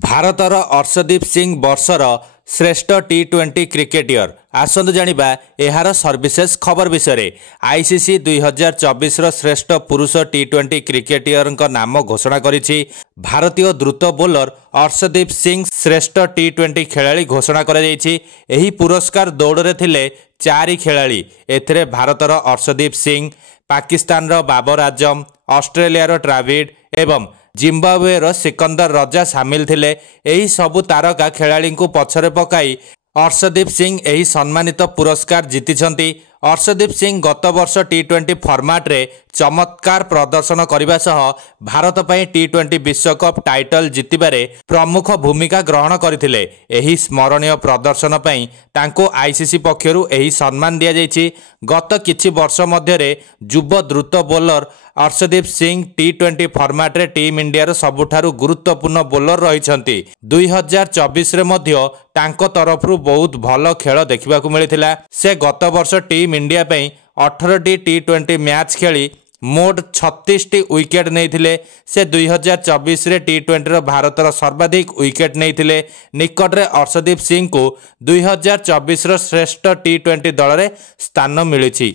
ଭାରତର अर्शदीप सिंह वर्षर श्रेष्ठ टी20 क्रिकेटियर आसतु जानिबा एहार सर्विसेस खबर विषय। आईसीसी 2024 श्रेष्ठ पुरुष टी20 क्रिकेटियर नाम घोषणा करिछि। भारतीय द्रुत बोलर अर्शदीप सिंह श्रेष्ठ टी20 खेलाड़ी घोषणा करा जायछि। एही पुरस्कार दौड़े थिले 4 खेलाड़ी। एथिरे भारतर अर्शदीप सिंह, पाकिस्तान बाबर आजम, ऑस्ट्रेलिया ट्राविड एवं जिम्बाब्वेर सिकंदर रजा सामिल थिले। एही सबु तारका खेलाड़ी को पछरे पकाई अर्शदीप सिंह एही सम्मानित पुरस्कार जीतिछंती। अर्शदीप सिंह गत वर्ष टी20 फॉर्मेट रे चमत्कार प्रदर्शन करने सह भारत पई टी20 विश्वकप टाइटल जीतिबारे प्रमुख भूमिका ग्रहण करथिले। एही स्मरणीय प्रदर्शन पई तांको आईसीसी पक्षरु एही सम्मान दिया जायछि। गत किछि वर्ष मध्यरे युवा द्रुत बोलर अर्शदीप सिंह टी20 फॉर्मेट रे टीम इंडिया सबुठारु गुरुत्वपूर्ण बोलर रहिछंती। 2024 रे मध्य तांको तरफरु बहुत भल खेल देखिबाकु मिलिथिला। से गत वर्ष टीम इंडिया पई 18 टी20 मैच खेली मोट 36 विकेट नहीं। से 2024 रे टी20 भारतर सर्वाधिक विकेट नहीं। निकट रे अर्शदीप सिंह को 2024 श्रेष्ठ टी20 दल में स्थान मिली।